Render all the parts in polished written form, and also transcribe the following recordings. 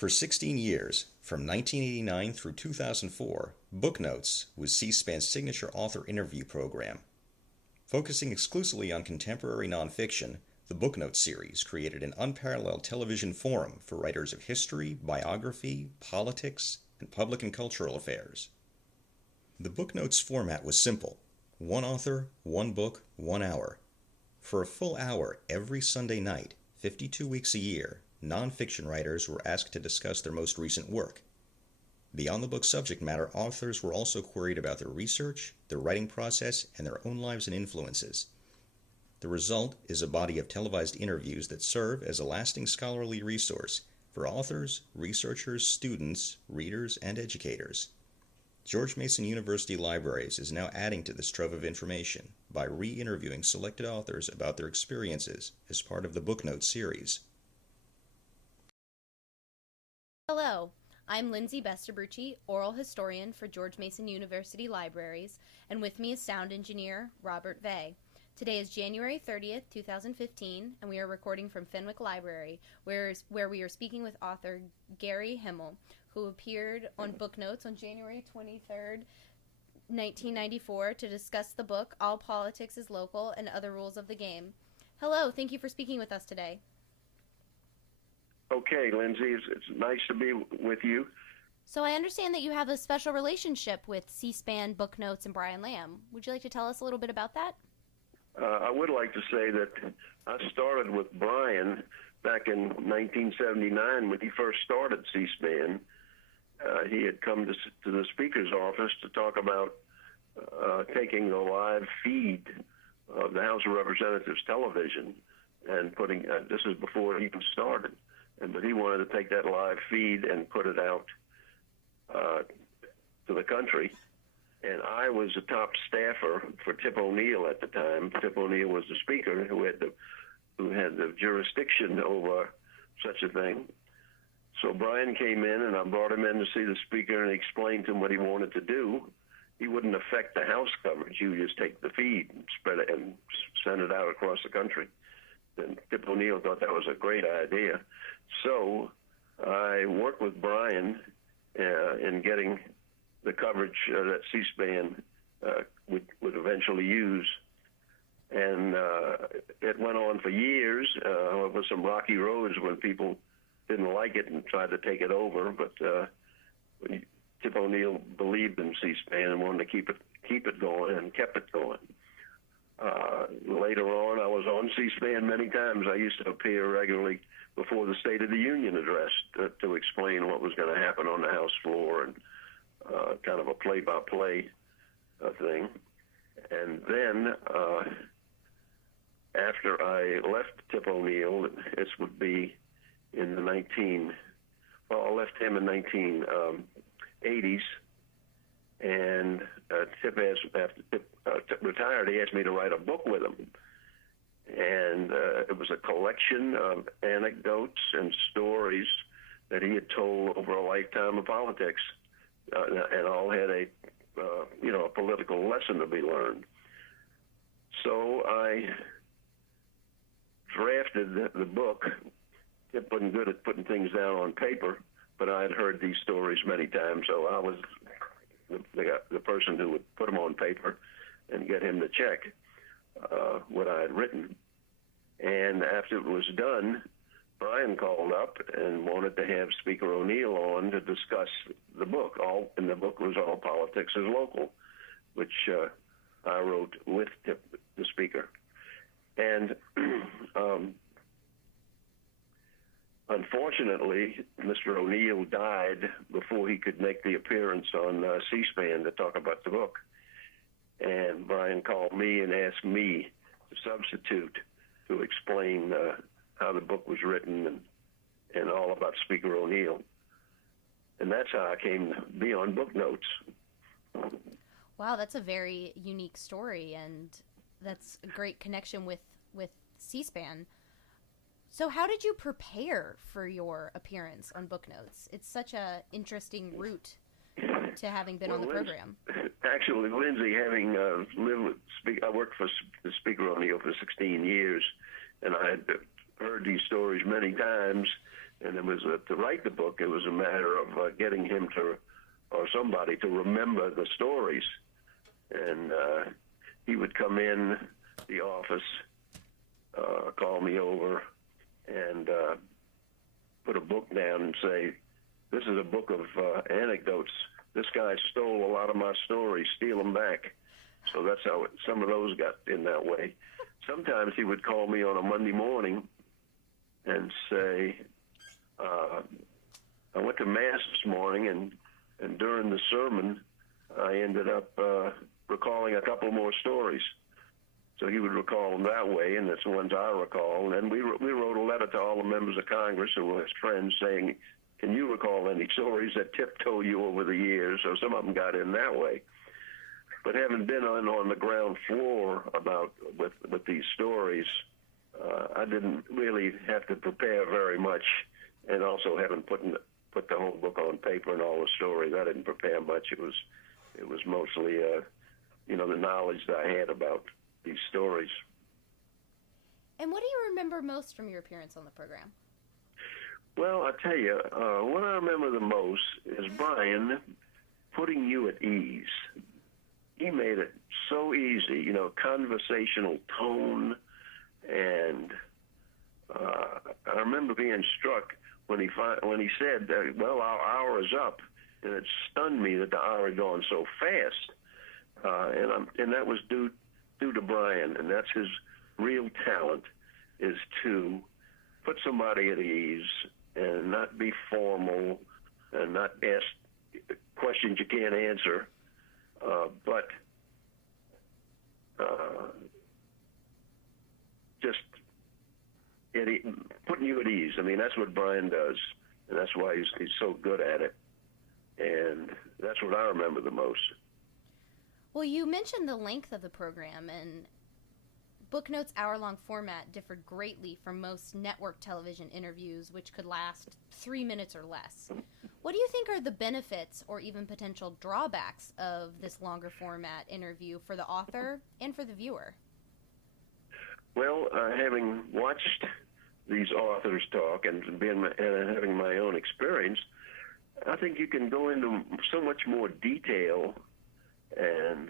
For 16 years, from 1989 through 2004, Booknotes was C-SPAN's signature author interview program. Focusing exclusively on contemporary nonfiction, the Booknotes series created an unparalleled television forum for writers of history, biography, politics, and public and cultural affairs. The Booknotes format was simple: one author, one book, 1 hour. For a full hour every Sunday night, 52 weeks a year, nonfiction writers were asked to discuss their most recent work. Beyond the book's subject matter, authors were also queried about their research, their writing process, and their own lives and influences. The result is a body of televised interviews that serve as a lasting scholarly resource for authors, researchers, students, readers, and educators. George Mason University Libraries is now adding to this trove of information by re-interviewing selected authors about their experiences as part of the Booknotes series. Hello, I'm Lindsay Bestabrucci, oral historian for George Mason University Libraries, and with me is sound engineer Robert Vey. Today is January 30th, 2015, and we are recording from Fenwick Library, where we are speaking with author Gary Hymel, who appeared on Booknotes on January 23rd, 1994, to discuss the book All Politics is Local and Other Rules of the Game. Hello, thank you for speaking with us today. Okay, Lindsay, it's nice to be with you. So I understand that you have a special relationship with C-SPAN, Booknotes, and Brian Lamb. Would you like to tell us a little bit about that? I would like to say that I started with Brian back in 1979 when he first started C-SPAN. He had come to the speaker's office to talk about taking the live feed of the House of Representatives television and putting, this is before he even started, but he wanted to take that live feed and put it out to the country. And I was a top staffer for Tip O'Neill at the time. Tip O'Neill was the speaker who had the jurisdiction over such a thing. So Brian came in, and I brought him in to see the speaker and explained to him what he wanted to do. He wouldn't affect the House coverage. He would just take the feed and spread it and send it out across the country. And Tip O'Neill thought that was a great idea. So I worked with Brian in getting the coverage that C-SPAN would eventually use. And it went on for years. It was some rocky roads when people didn't like it and tried to take it over. But Tip O'Neill believed in C-SPAN and wanted to keep it going, and kept it going. Later on, I was on C-SPAN many times. I used to appear regularly before the State of the Union address to explain what was going to happen on the House floor, and kind of a play-by-play thing. And then after I left Tip O'Neill, this would be in the I left him in 1980s, and Tip asked, after Tip retired, he asked me to write a book with him. And it was a collection of anecdotes and stories that he had told over a lifetime of politics, and all had a political lesson to be learned. So I drafted the book. Tip wasn't good at putting things down on paper, but I had heard these stories many times, so I was the person who would put them on paper and get him to check what I had written. And after it was done, Brian called up and wanted to have Speaker O'Neill on to discuss the book. And the book was All Politics is Local, which I wrote with the speaker. And unfortunately, Mr. O'Neill died before he could make the appearance on C-SPAN to talk about the book. And Brian called me and asked me to substitute to explain how the book was written and all about Speaker O'Neill. And that's how I came to be on Booknotes. Wow, that's a very unique story, and that's a great connection with C-SPAN. So how did you prepare for your appearance on Booknotes? It's such a interesting route to having been on the program. Actually, Lindsay, having lived with I worked for the Speaker O'Neill for 16 years, and I had heard these stories many times, And it was to write the book, it was a matter of getting him to, or somebody to remember the stories. And he would come in the office, call me over, and put a book down and say, "This is a book of anecdotes. This guy stole a lot of my stories. Steal them back." So that's how some of those got in that way. Sometimes he would call me on a Monday morning and say, "I went to Mass this morning, and during the sermon, I ended up recalling a couple more stories." So he would recall them that way, and that's the ones I recall. And then we wrote a letter to all the members of Congress who were his friends saying, "Can you recall any stories that Tip told you over the years?" So some of them got in that way. But having been on the ground floor with these stories, I didn't really have to prepare very much, and also having put the whole book on paper and all the stories, I didn't prepare much. It was mostly the knowledge that I had about these stories. And what do you remember most from your appearance on the program? Well, I tell you, what I remember the most is Brian putting you at ease. He made it so easy, conversational tone, and I remember being struck when he said, "Well, our hour is up," and it stunned me that the hour had gone so fast, and that was due to Brian, and that's his real talent, is to put somebody at ease and not be formal and not ask questions you can't answer, but just putting you at ease. I mean, that's what Brian does, and that's why he's so good at it, and that's what I remember the most. Well, you mentioned the length of the program, and Booknotes' hour-long format differed greatly from most network television interviews, which could last 3 minutes or less. What do you think are the benefits or even potential drawbacks of this longer format interview for the author and for the viewer? Well, having watched these authors talk and having my own experience, I think you can go into so much more detail and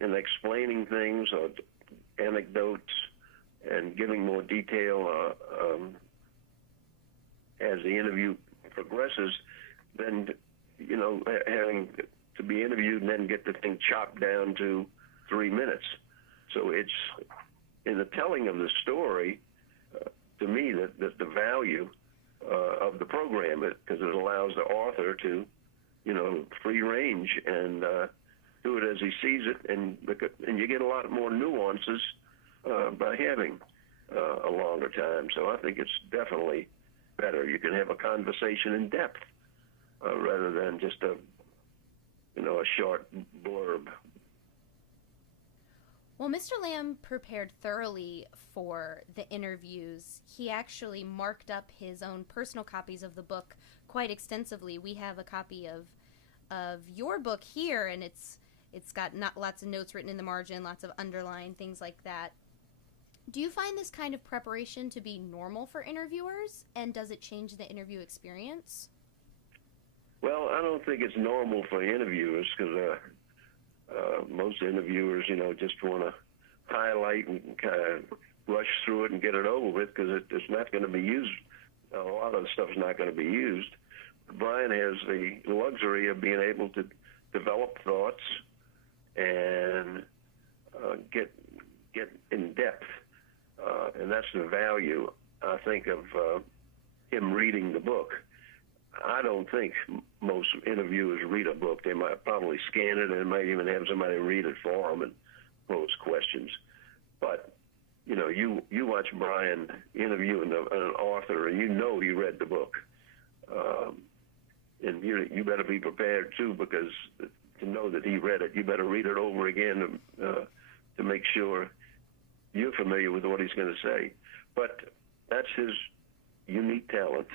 in explaining things or anecdotes and giving more detail as the interview progresses than having to be interviewed and then get the thing chopped down to 3 minutes. So it's in the telling of the story, to me, that the value of the program, because it allows the author to free range and do it as he sees it, and you get a lot more nuances by having a longer time. So I think it's definitely better. You can have a conversation in depth rather than just a short blurb. Well, Mr. Lamb prepared thoroughly for the interviews. He actually marked up his own personal copies of the book quite extensively. We have a copy of your book here, and it's got lots of notes written in the margin, lots of underlined, things like that. Do you find this kind of preparation to be normal for interviewers, and does it change the interview experience? Well, I don't think it's normal for interviewers, because most interviewers, just want to highlight and kind of rush through it and get it over with, because it's not going to be used. A lot of the stuff's not going to be used. Brian has the luxury of being able to develop thoughts and get in depth, and that's the value, I think, of him reading the book. I don't think most interviewers read a book. They might probably scan it, and they might even have somebody read it for them and pose questions. But you watch Brian interviewing an author, and he read the book, and you better be prepared too, because to know that he read it, you better read it over again to make sure you're familiar with what he's going to say. But that's his unique talent.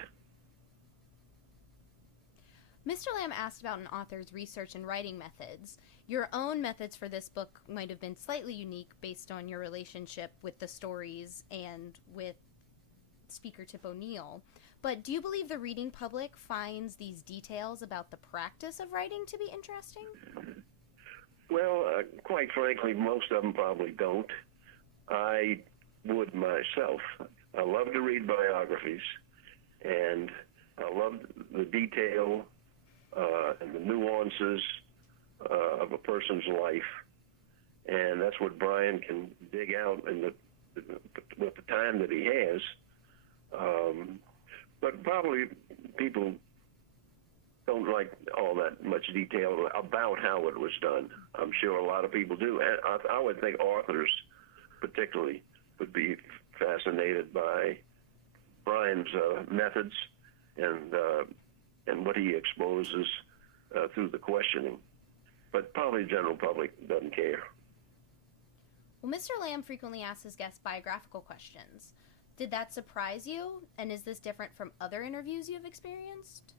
Mr. Lamb asked about an author's research and writing methods. Your own methods for this book might have been slightly unique based on your relationship with the stories and with speaker Tip O'Neill. But do you believe the reading public finds these details about the practice of writing to be interesting? Well, quite frankly, most of them probably don't. I would myself. I love to read biographies, and I love the detail and the nuances of a person's life, and that's what Brian can dig out in with the time that he has. But probably people don't like all that much detail about how it was done. I'm sure a lot of people do. And I would think authors particularly would be fascinated by Brian's methods and what he exposes through the questioning. But probably the general public doesn't care. Well, Mr. Lamb frequently asks his guests biographical questions. Did that surprise you? And is this different from other interviews you've experienced?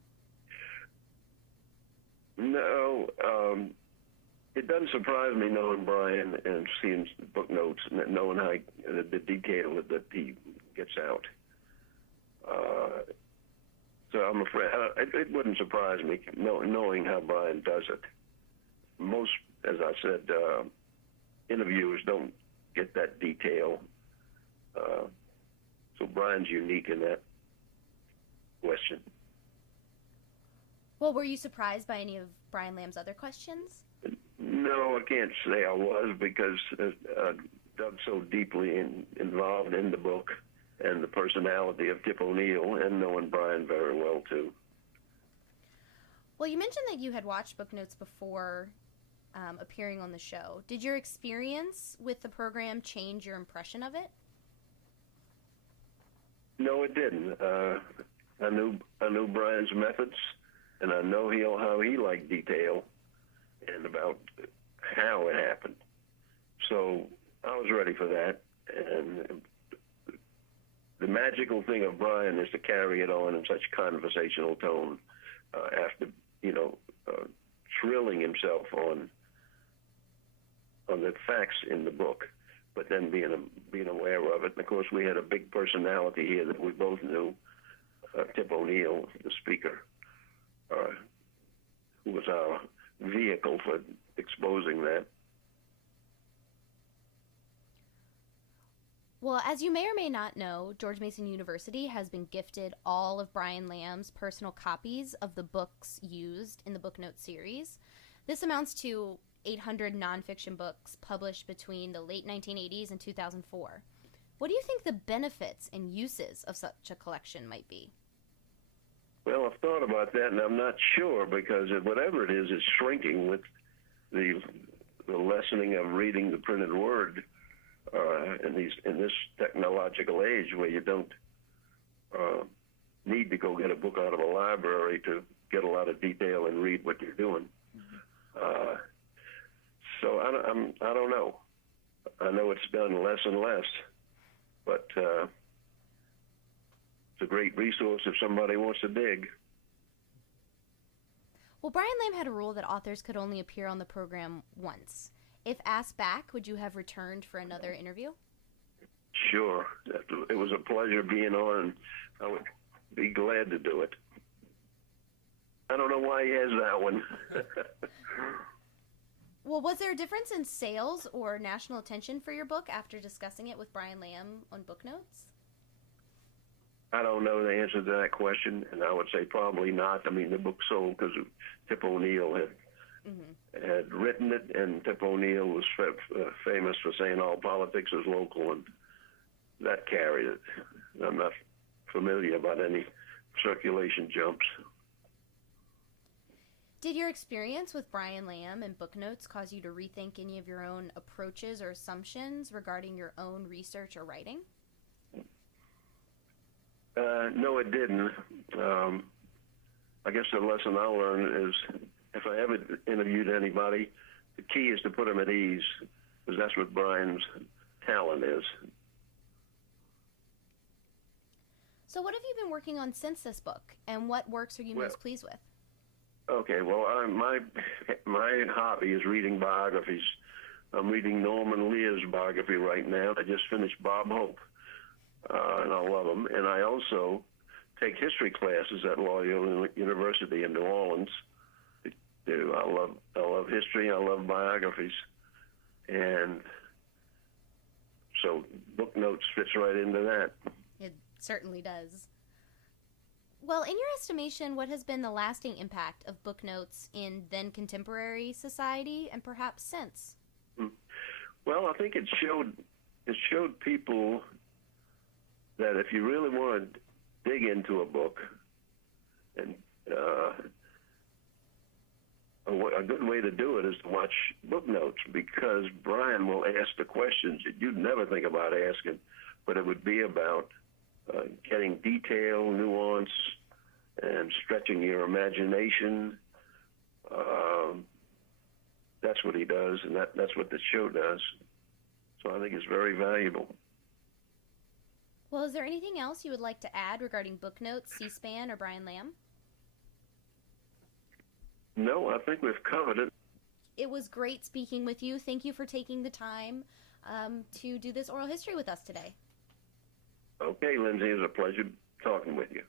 No, it doesn't surprise me knowing Brian and seeing book notes and knowing how the detail that he gets out. So I'm afraid it wouldn't surprise me knowing how Brian does it. Most, as I said, interviewers don't get that detail. So Brian's unique in that question. Well, were you surprised by any of Brian Lamb's other questions? No, I can't say I was, because Doug's so deeply involved in the book and the personality of Tip O'Neill, and knowing Brian very well, too. Well, you mentioned that you had watched Booknotes before appearing on the show. Did your experience with the program change your impression of it? No, it didn't. I knew Brian's methods, and I know how he liked detail and about how it happened. So I was ready for that. And the magical thing of Brian is to carry it on in such conversational tone after, thrilling himself on the facts in the book, but then being aware of it. And of course, we had a big personality here that we both knew, Tip O'Neill, the speaker, who was our vehicle for exposing that. Well, as you may or may not know, George Mason University has been gifted all of Brian Lamb's personal copies of the books used in the Booknotes series. This amounts to 800 nonfiction books published between the late 1980s and 2004. What do you think the benefits and uses of such a collection might be? Well, I've thought about that, and I'm not sure, because whatever it is, it's shrinking with the lessening of reading the printed word in this technological age, where you don't need to go get a book out of a library to get a lot of detail and read what you're doing. So I don't know. I know it's done less and less, but it's a great resource if somebody wants to dig. Well, Brian Lamb had a rule that authors could only appear on the program once. If asked back, would you have returned for another interview? Sure. It was a pleasure being on, and I would be glad to do it. I don't know why he has that one. Well, was there a difference in sales or national attention for your book after discussing it with Brian Lamb on Booknotes? I don't know the answer to that question, and I would say probably not. I mean, the book sold because Tip O'Neill had written it, and Tip O'Neill was famous for saying all politics is local, and that carried it. I'm not familiar about any circulation jumps. Did your experience with Brian Lamb and Booknotes cause you to rethink any of your own approaches or assumptions regarding your own research or writing? No, it didn't. I guess the lesson I learned is if I ever interviewed anybody, the key is to put them at ease, because that's what Brian's talent is. So what have you been working on since this book, and what works are you most pleased with? Okay, well, my hobby is reading biographies. I'm reading Norman Lear's biography right now. I just finished Bob Hope. and I love them. And I also take history classes at Loyola University in New Orleans. I love history. I love biographies, and so Booknotes fits right into that. It certainly does. Well, in your estimation, what has been the lasting impact of Booknotes in then contemporary society and perhaps since? Well, I think it showed people that if you really want to dig into a book, and a good way to do it is to watch Booknotes, because Brian will ask the questions that you'd never think about asking, but it would be about getting detail, nuance, and stretching your imagination. That's what he does, and that's what the show does. So I think it's very valuable. Well, is there anything else you would like to add regarding Booknotes, C-SPAN, or Brian Lamb? No, I think we've covered it. It was great speaking with you. Thank you for taking the time to do this oral history with us today. Okay, Lindsay, it was a pleasure talking with you.